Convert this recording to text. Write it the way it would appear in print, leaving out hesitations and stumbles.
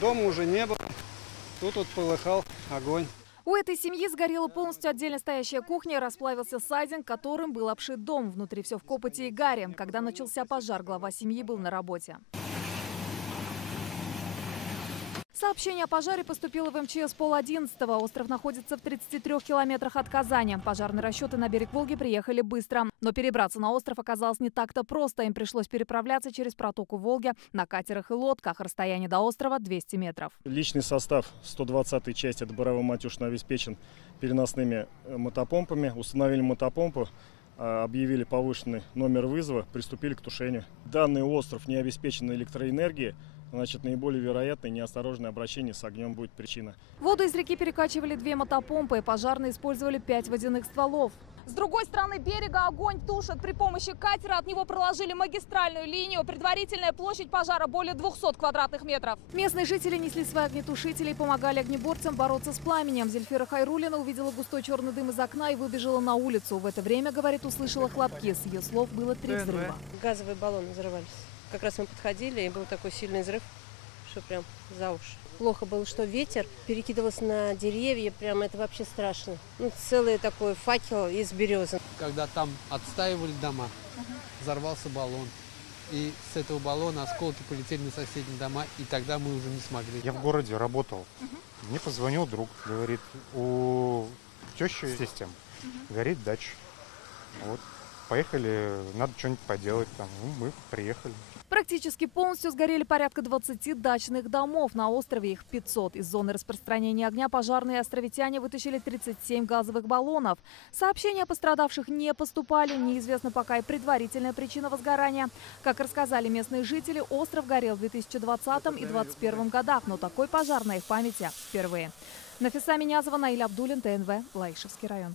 Дома уже не было. Тут вот полыхал огонь. У этой семьи сгорела полностью отдельно стоящая кухня и расплавился сайдинг, которым был обшит дом. Внутри все в копоти и гаре. Когда начался пожар, глава семьи был на работе. Сообщение о пожаре поступило в МЧС 10:30. Остров находится в 33 километрах от Казани. Пожарные расчеты на берег Волги приехали быстро. Но перебраться на остров оказалось не так-то просто. Им пришлось переправляться через протоку Волги на катерах и лодках. Расстояние до острова 200 метров. Личный состав 120-й части от Борово-Матюшина обеспечен переносными мотопомпами. Установили мотопомпу, объявили повышенный номер вызова, приступили к тушению. Данный остров не обеспечен электроэнергией. Значит, наиболее вероятное неосторожное обращение с огнем будет причина. Воду из реки перекачивали 2 мотопомпы. Пожарные использовали 5 водяных стволов. С другой стороны берега огонь тушат при помощи катера. От него проложили магистральную линию. Предварительная площадь пожара более 200 квадратных метров. Местные жители несли свои огнетушители и помогали огнеборцам бороться с пламенем. Зельфира Хайруллина увидела густой черный дым из окна и выбежала на улицу. В это время, говорит, услышала хлопки. С ее слов было 3 взрыва. Газовые баллоны взрывались. Как раз мы подходили, и был такой сильный взрыв, что прям за уши. Плохо было, что ветер перекидывался на деревья, прям это вообще страшно. Ну, целый такой факел из березы. Когда там отстаивали дома, взорвался баллон. И с этого баллона осколки полетели на соседние дома, и тогда мы уже не смогли. Я в городе работал. Мне позвонил друг, говорит, у тещи систем горит дача. Вот. Поехали, надо что-нибудь поделать там. Ну, мы приехали. Практически полностью сгорели порядка 20 дачных домов. На острове их 500. Из зоны распространения огня пожарные островитяне вытащили 37 газовых баллонов. Сообщения о пострадавших не поступали. Неизвестна пока и предварительная причина возгорания. Как рассказали местные жители, остров горел в 2020 и 2021 годах. Но такой пожар на их памяти впервые. Нафиса Минязова, Наиль Абдуллин, ТНВ, Лаишевский район.